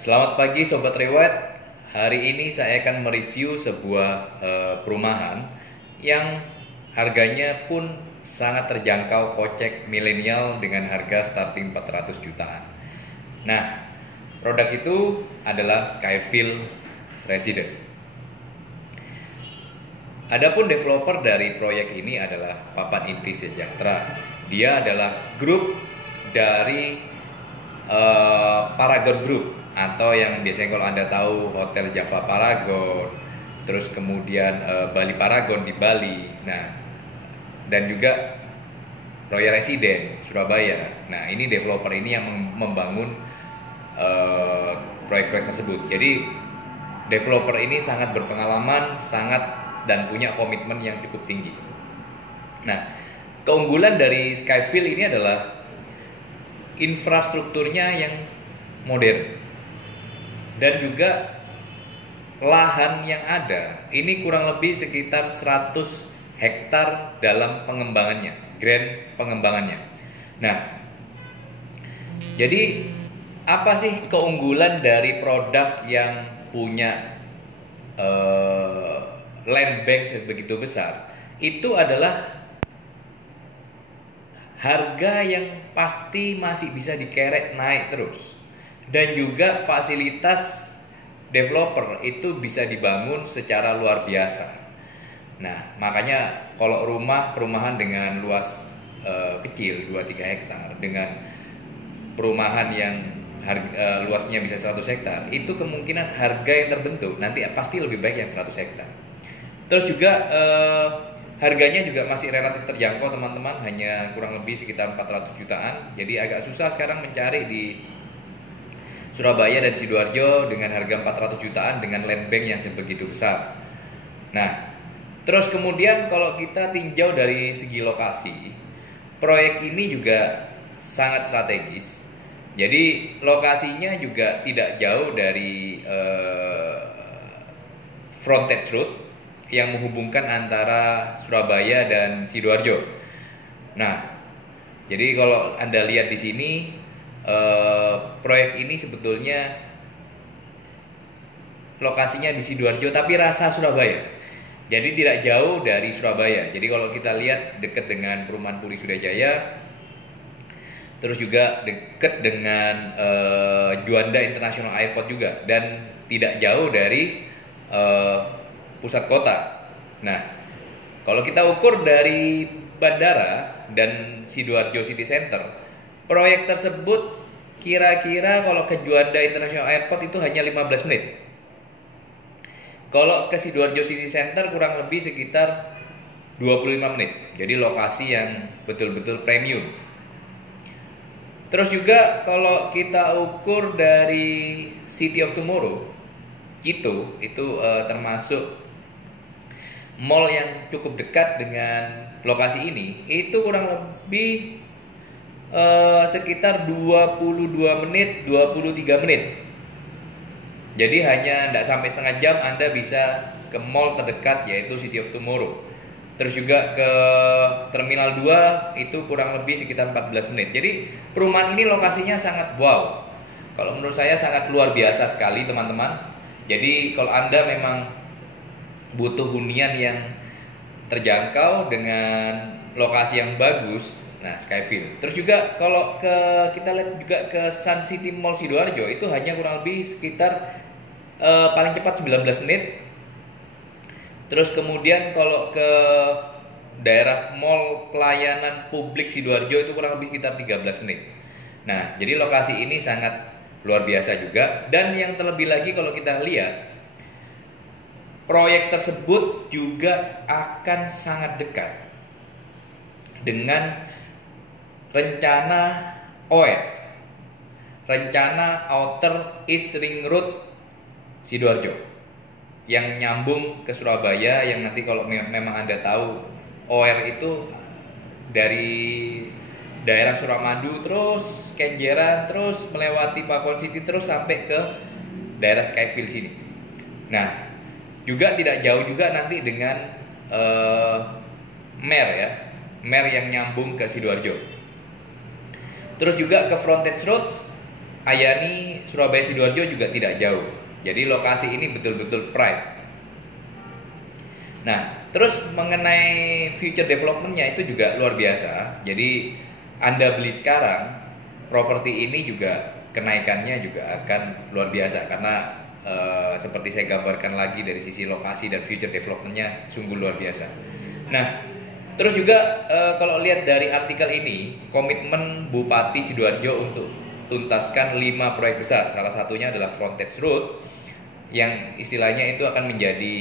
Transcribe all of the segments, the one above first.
Selamat pagi Sobat Rewet. Hari ini saya akan mereview sebuah perumahan yang harganya pun sangat terjangkau, kocek milenial dengan harga starting 400 jutaan. Nah, produk itu adalah Skyfield Residence. Adapun developer dari proyek ini adalah Papan Inti Sejahtera. Dia adalah grup dari Paragon Group, atau yang biasanya kalau Anda tahu Hotel Java Paragon, terus kemudian Bali Paragon di Bali. Nah, dan juga Royal Residence Surabaya. Nah, ini developer ini yang membangun proyek-proyek tersebut. Jadi developer ini sangat berpengalaman, dan punya komitmen yang cukup tinggi. Nah, keunggulan dari Skyfield ini adalah infrastrukturnya yang modern dan juga lahan yang ada ini kurang lebih sekitar 100 hektar dalam pengembangannya, grand pengembangannya. Nah, jadi apa sih keunggulan dari produk yang punya land bank sebegitu besar? Itu adalah harga yang pasti masih bisa dikerek naik terus, dan juga fasilitas developer itu bisa dibangun secara luar biasa. Nah, makanya kalau perumahan dengan luas kecil 2-3 hektar dengan perumahan yang luasnya bisa 100 hektar, itu kemungkinan harga yang terbentuk nanti pasti lebih baik yang 100 hektar. Terus juga harganya juga masih relatif terjangkau teman-teman, hanya kurang lebih sekitar 400 jutaan. Jadi agak susah sekarang mencari di Surabaya dan Sidoarjo dengan harga 400 jutaan dengan land bank yang sebegitu besar. Nah, terus kemudian kalau kita tinjau dari segi lokasi, proyek ini juga sangat strategis. Jadi lokasinya juga tidak jauh dari frontage road yang menghubungkan antara Surabaya dan Sidoarjo. Nah, jadi kalau Anda lihat di sini, proyek ini sebetulnya lokasinya di Sidoarjo tapi rasa Surabaya. Jadi tidak jauh dari Surabaya. Jadi kalau kita lihat dekat dengan perumahan Puri Sudajaya, terus juga dekat dengan Juanda International Airport juga, dan tidak jauh dari pusat kota. Nah, kalau kita ukur dari bandara dan Sidoarjo City Center, proyek tersebut kira-kira kalau ke Juanda International Airport itu hanya 15 menit. Kalau ke Sidoarjo City Center kurang lebih sekitar 25 menit. Jadi lokasi yang betul-betul premium. Terus juga kalau kita ukur dari City of Tomorrow, Cito itu termasuk mall yang cukup dekat dengan lokasi ini, itu kurang lebih sekitar 22 menit, 23 menit. Jadi hanya tidak sampai setengah jam Anda bisa ke mall terdekat, yaitu City of Tomorrow. Terus juga ke Terminal 2 itu kurang lebih sekitar 14 menit. Jadi perumahan ini lokasinya sangat wow. Kalau menurut saya sangat luar biasa sekali teman-teman. Jadi kalau Anda memang butuh hunian yang terjangkau dengan lokasi yang bagus, nah Skyfield. Terus juga kalau kita lihat juga ke Sun City Mall Sidoarjo, itu hanya kurang lebih sekitar paling cepat 19 menit. Terus kemudian kalau ke daerah Mall Pelayanan Publik Sidoarjo itu kurang lebih sekitar 13 menit. Nah, jadi lokasi ini sangat luar biasa juga. Dan yang terlebih lagi kalau kita lihat, proyek tersebut juga akan sangat dekat dengan rencana OER, rencana Outer East Ring Road Sidoarjo, yang nyambung ke Surabaya. Yang nanti kalau memang Anda tahu, OER itu dari daerah Suramadu terus Kenjeran, terus melewati Pakon City, terus sampai ke daerah Skyfield sini. Nah, juga tidak jauh juga nanti dengan Mer yang nyambung ke Sidoarjo. Terus juga ke frontage road Ayani, Surabaya, Sidoarjo juga tidak jauh. Jadi lokasi ini betul-betul prime. Nah, terus mengenai future development-nya itu juga luar biasa. Jadi Anda beli sekarang, properti ini juga kenaikannya juga akan luar biasa karena seperti saya gambarkan lagi dari sisi lokasi dan future development-nya sungguh luar biasa. Nah, terus juga kalau lihat dari artikel ini, komitmen Bupati Sidoarjo untuk tuntaskan 5 proyek besar. Salah satunya adalah Frontage Road yang istilahnya itu akan menjadi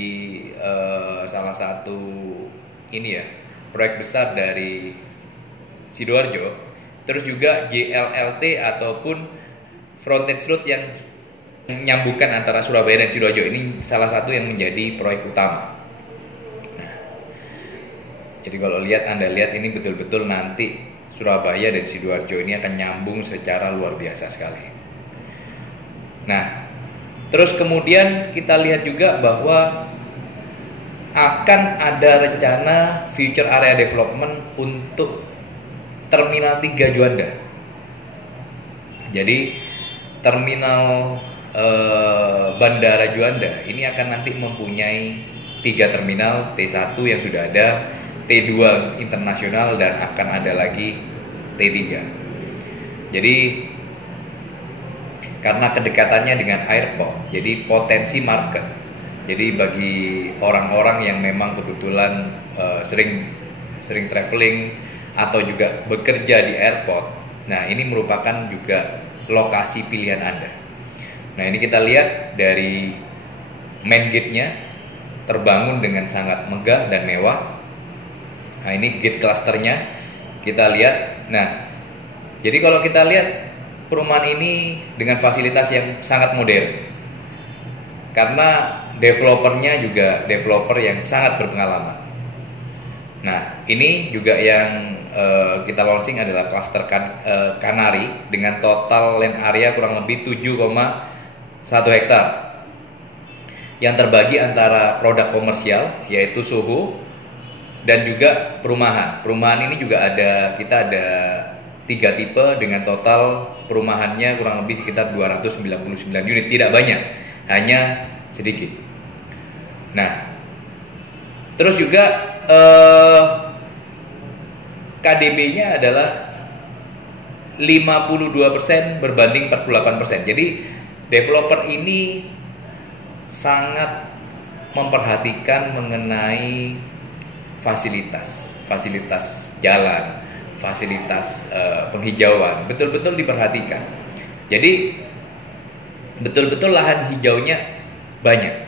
salah satu ini ya, proyek besar dari Sidoarjo. Terus juga JLLT ataupun Frontage Road yang menyambungkan antara Surabaya dan Sidoarjo ini salah satu yang menjadi proyek utama. Nah, jadi kalau Anda lihat ini betul-betul nanti Surabaya dan Sidoarjo ini akan nyambung secara luar biasa sekali. Nah, terus kemudian kita lihat juga bahwa akan ada rencana future area development untuk Terminal 3 Juanda. Jadi terminal Bandara Juanda ini akan nanti mempunyai 3 terminal, T1 yang sudah ada, T2 internasional, dan akan ada lagi T3. Jadi karena kedekatannya dengan airport, jadi potensi market. Jadi bagi orang-orang yang memang kebetulan sering traveling atau juga bekerja di airport, nah ini merupakan juga lokasi pilihan Anda. Nah ini kita lihat dari main gate-nya terbangun dengan sangat megah dan mewah. Nah ini gate clusternya kita lihat. Nah jadi kalau kita lihat perumahan ini dengan fasilitas yang sangat modern, karena developernya juga developer yang sangat berpengalaman. Nah ini juga yang kita launching adalah cluster Kanari dengan total land area kurang lebih 7,1 hektar yang terbagi antara produk komersial yaitu Soho dan juga perumahan. Perumahan ini juga kita ada 3 tipe dengan total perumahannya kurang lebih sekitar 299 unit, tidak banyak, hanya sedikit. Nah, terus juga KDB-nya adalah 52% berbanding 48%. Jadi developer ini sangat memperhatikan mengenai fasilitas jalan, fasilitas penghijauan, betul-betul diperhatikan. Jadi betul-betul lahan hijaunya banyak.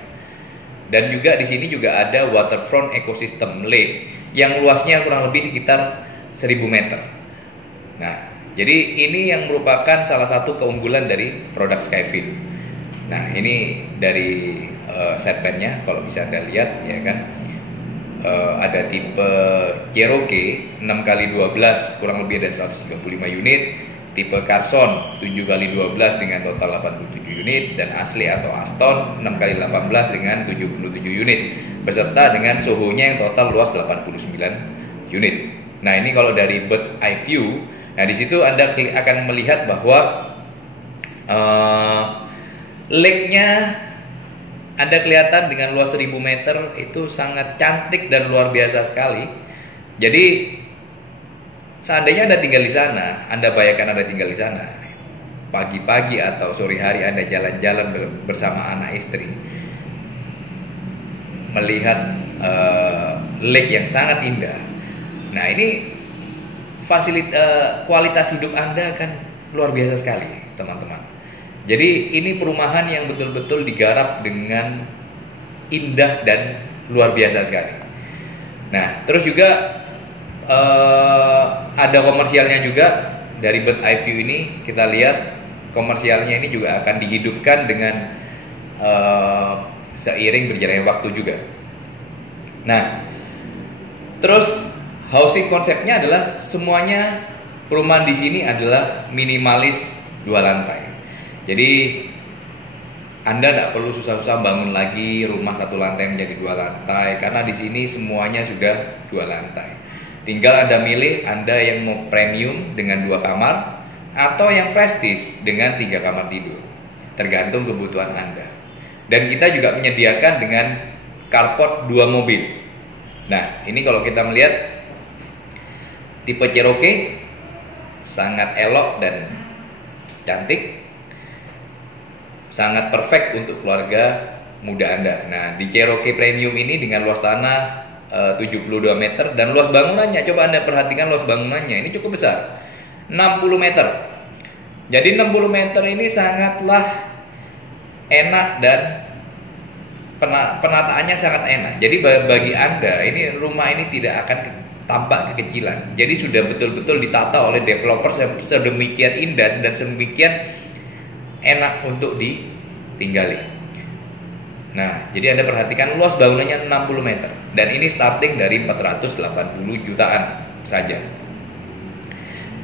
Dan juga di sini juga ada waterfront ecosystem lane yang luasnya kurang lebih sekitar 1000 meter. Nah, jadi ini yang merupakan salah satu keunggulan dari produk Skyfield. Nah, ini dari set plan-nya kalau bisa Anda lihat ya kan. Ada tipe Cherokee 6x12 kurang lebih ada 135 unit, tipe Carson 7x12 dengan total 87 unit, dan asli atau Aston 6x18 dengan 77 unit beserta dengan Soho-nya yang total luas 89 unit. Nah, ini kalau dari bird eye view, nah di situ Anda akan melihat bahwa lake-nya Anda kelihatan dengan luas 1000 meter itu sangat cantik dan luar biasa sekali. Jadi seandainya Anda tinggal di sana, Anda bayangkan Anda tinggal di sana, pagi-pagi atau sore hari Anda jalan-jalan bersama anak istri, melihat lake yang sangat indah. Nah ini kualitas hidup Anda kan luar biasa sekali, teman-teman. Jadi ini perumahan yang betul-betul digarap dengan indah dan luar biasa sekali. Nah, terus juga ada komersialnya juga. Dari bird eye view ini kita lihat komersialnya ini juga akan dihidupkan dengan seiring berjalannya waktu juga. Nah, terus housing konsepnya adalah semuanya perumahan di sini adalah minimalis 2 lantai. Jadi Anda tidak perlu susah-susah bangun lagi rumah 1 lantai menjadi 2 lantai, karena di sini semuanya sudah 2 lantai. Tinggal Anda milih Anda yang mau premium dengan 2 kamar atau yang prestis dengan 3 kamar tidur, tergantung kebutuhan Anda. Dan kita juga menyediakan dengan carport 2 mobil. Nah, ini kalau kita melihat tipe Cherokee sangat elok dan cantik, sangat perfect untuk keluarga muda Anda. Nah, di Cherokee Premium ini dengan luas tanah 72 meter dan luas bangunannya, coba Anda perhatikan luas bangunannya, ini cukup besar, 60 meter. Jadi 60 meter ini sangatlah enak dan penataannya sangat enak. Jadi bagi Anda, ini rumah ini tidak akan tampak kekecilan. Jadi sudah betul-betul ditata oleh developer sedemikian indah dan sedemikian enak untuk ditinggali. Nah, jadi Anda perhatikan luas bangunannya 60 meter dan ini starting dari 480 jutaan saja.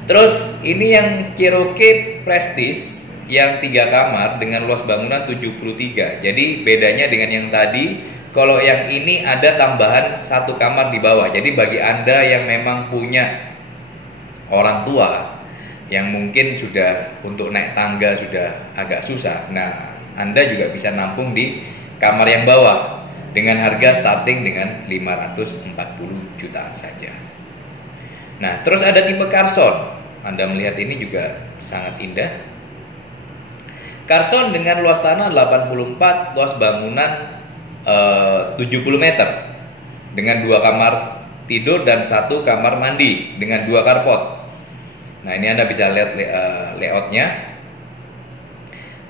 Terus ini yang Cherokee Prestige yang 3 kamar dengan luas bangunan 73. Jadi bedanya dengan yang tadi, kalau yang ini ada tambahan 1 kamar di bawah. Jadi bagi Anda yang memang punya orang tua yang mungkin sudah untuk naik tangga sudah agak susah, nah Anda juga bisa nampung di kamar yang bawah dengan harga starting dengan 540 jutaan saja. Nah, terus ada tipe Carson. Anda melihat ini juga sangat indah. Carson dengan luas tanah 84, luas bangunan 70 meter dengan 2 kamar tidur dan 1 kamar mandi dengan 2 carport. Nah, ini Anda bisa lihat layoutnya.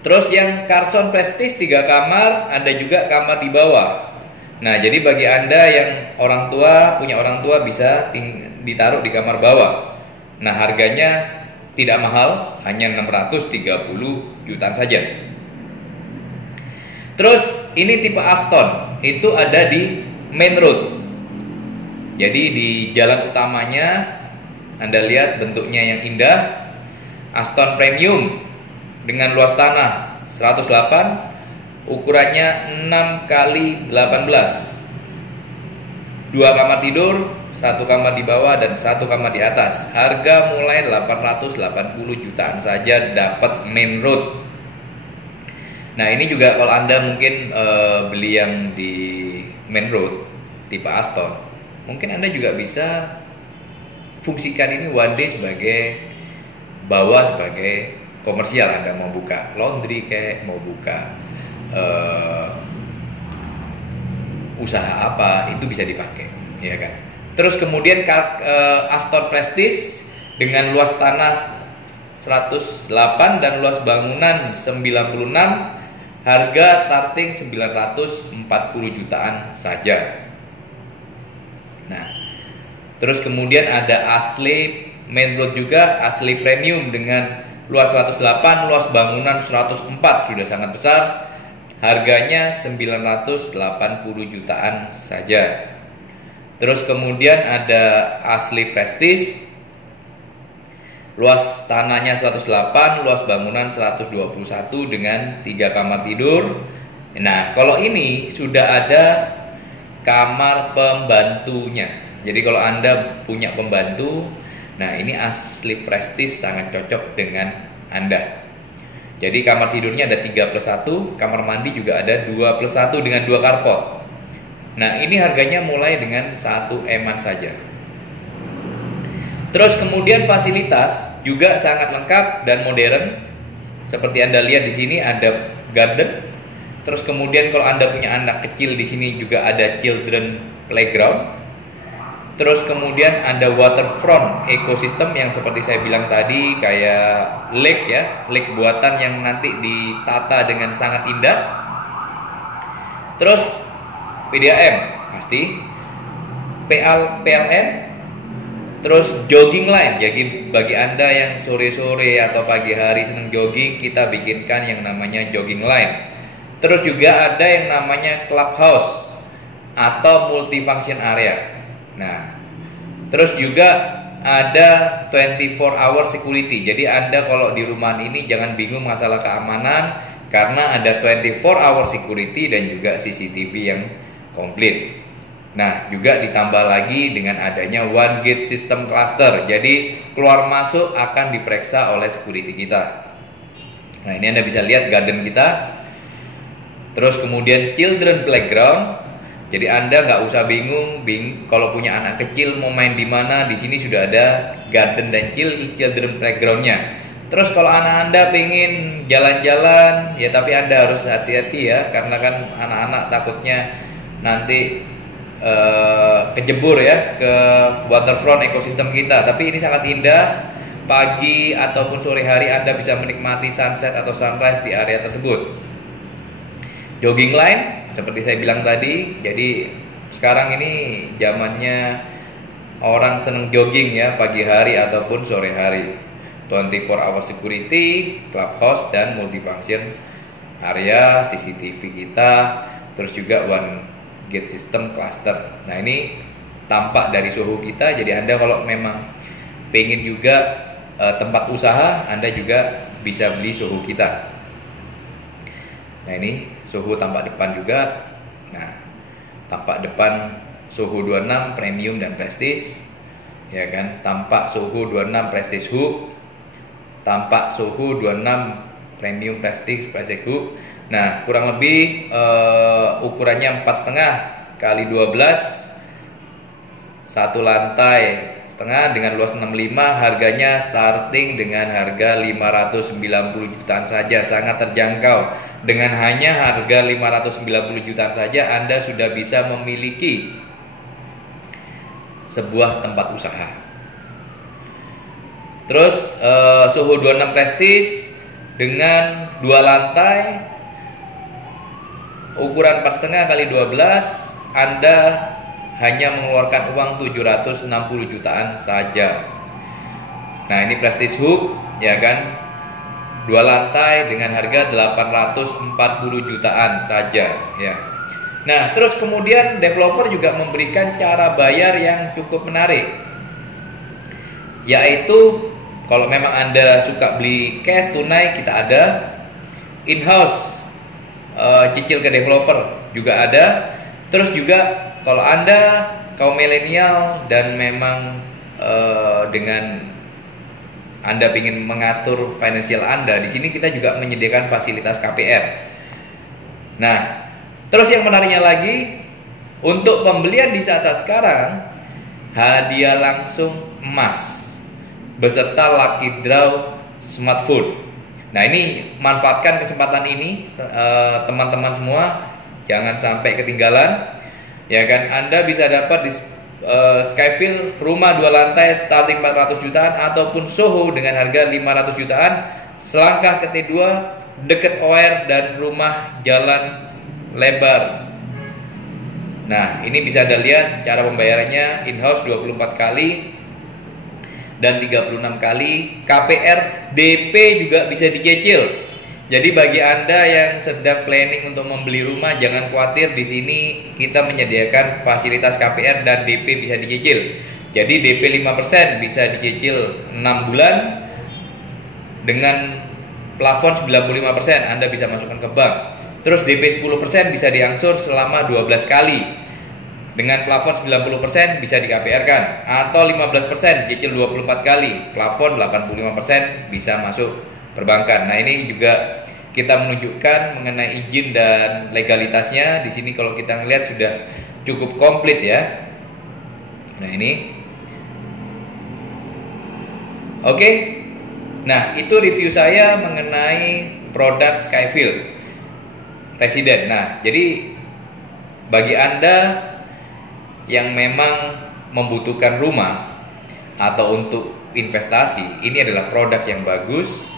Terus yang Carson Prestige 3 kamar, ada juga kamar di bawah. Nah, jadi bagi Anda yang punya orang tua bisa ditaruh di kamar bawah. Nah, harganya tidak mahal, hanya 630 jutaan saja. Terus ini tipe Aston, itu ada di main road. Jadi di jalan utamanya Anda lihat bentuknya yang indah. Aston Premium dengan luas tanah 108, ukurannya 6 x 18, 2 kamar tidur, 1 kamar di bawah dan 1 kamar di atas. Harga mulai 880 jutaan saja dapat main road. Nah, ini juga kalau Anda mungkin beli yang di main road tipe Aston, mungkin Anda juga bisa fungsikan ini one day sebagai sebagai komersial. Anda mau buka laundry kayak mau buka usaha apa, itu bisa dipakai, ya kan. Terus kemudian Aston Prestige dengan luas tanah 108 dan luas bangunan 96, harga starting 940 jutaan saja. Nah, terus kemudian ada asli main road juga, asli premium dengan luas 108, luas bangunan 104, sudah sangat besar. Harganya 980 jutaan saja. Terus kemudian ada asli Prestige, luas tanahnya 108, luas bangunan 121 dengan 3 kamar tidur. Nah, kalau ini sudah ada kamar pembantunya. Jadi kalau Anda punya pembantu, nah ini asli Prestige sangat cocok dengan Anda. Jadi kamar tidurnya ada 3+1, kamar mandi juga ada 2+1 dengan 2 carport. Nah, ini harganya mulai dengan 1 M-an saja. Terus kemudian fasilitas juga sangat lengkap dan modern. Seperti Anda lihat di sini ada garden. Terus kemudian kalau Anda punya anak kecil, di sini juga ada children playground. Terus kemudian ada waterfront ekosistem yang seperti saya bilang tadi, kayak lake ya, lake buatan yang nanti ditata dengan sangat indah. Terus PDAM pasti, PLN, terus jogging line. Jadi bagi Anda yang sore-sore atau pagi hari senang jogging, kita bikinkan yang namanya jogging line. Terus juga ada yang namanya clubhouse atau multifunction area. Nah, terus juga ada 24 hour security. Jadi Anda kalau di rumah ini jangan bingung masalah keamanan, karena ada 24 hour security dan juga CCTV yang komplit. Nah, juga ditambah lagi dengan adanya one gate system cluster. Jadi keluar masuk akan diperiksa oleh security kita. Nah, ini Anda bisa lihat garden kita. Terus kemudian children playground. Jadi Anda nggak usah bingung kalau punya anak kecil mau main di mana, di sini sudah ada garden dan children playgroundnya. Terus kalau anak Anda pengen jalan-jalan, ya tapi Anda harus hati-hati ya, karena kan anak-anak takutnya nanti kejebur ya ke waterfront ekosistem kita. Tapi ini sangat indah, pagi ataupun sore hari Anda bisa menikmati sunset atau sunrise di area tersebut. Jogging line seperti saya bilang tadi, jadi sekarang ini zamannya orang seneng jogging ya, pagi hari ataupun sore hari. 24 hour security, clubhouse dan multifunction area, CCTV kita, terus juga one gate system cluster. Nah, ini tampak dari suhu kita. Jadi Anda kalau memang pengen juga tempat usaha, Anda juga bisa beli suhu kita. Nah, ini suhu tampak depan juga. Nah, tampak depan suhu 26 premium dan prestige, ya kan? Tampak suhu 26 prestige hook, tampak suhu 26 premium prestige hook. Nah, kurang lebih ukurannya 4,5 kali 12, satu lantai setengah dengan luas 65. Harganya starting dengan harga 590 jutaan saja, sangat terjangkau. Dengan hanya harga 590 jutaan saja Anda sudah bisa memiliki sebuah tempat usaha. Terus suhu 26 prestige dengan 2 lantai ukuran 4,5 kali 12, Anda hanya mengeluarkan uang 760 jutaan saja. Nah, ini prestige hook ya kan, 2 lantai dengan harga 840 jutaan saja ya. Nah, terus kemudian developer juga memberikan cara bayar yang cukup menarik, yaitu kalau memang Anda suka beli cash tunai, kita ada in-house cicil ke developer juga ada. Terus juga kalau Anda kaum milenial dan memang dengan Anda ingin mengatur finansial Anda, di sini kita juga menyediakan fasilitas KPR. Nah, terus yang menariknya lagi, untuk pembelian di saat-saat sekarang, hadiah langsung emas beserta lucky draw smartphone. Nah, ini manfaatkan kesempatan ini teman-teman semua, jangan sampai ketinggalan ya kan. Anda bisa dapat di Skyfield rumah 2 lantai starting 400 jutaan ataupun Soho dengan harga 500 jutaan, selangkah ke T2, deket OR dan rumah jalan lebar. Nah, ini bisa Anda lihat cara pembayarannya, in-house 24 kali dan 36 kali. KPR DP juga bisa dicicil. Jadi bagi Anda yang sedang planning untuk membeli rumah, jangan khawatir, di sini kita menyediakan fasilitas KPR dan DP bisa dicicil. Jadi DP 5% bisa dicicil 6 bulan dengan plafon 95%, Anda bisa masukkan ke bank. Terus DP 10% bisa diangsur selama 12 kali. Dengan plafon 90% bisa di KPR-kan, atau 15% cicil 24 kali, plafon 85% bisa masuk perbankan. Nah, ini juga kita menunjukkan mengenai izin dan legalitasnya. Di sini kalau kita melihat sudah cukup komplit ya. Nah, ini. Oke. Nah, itu review saya mengenai produk Skyfield Resident. Nah, jadi bagi Anda yang memang membutuhkan rumah atau untuk investasi, ini adalah produk yang bagus.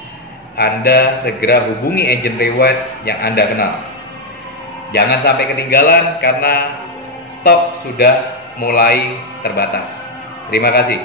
Anda segera hubungi agent reward yang Anda kenal. Jangan sampai ketinggalan karena stok sudah mulai terbatas. Terima kasih.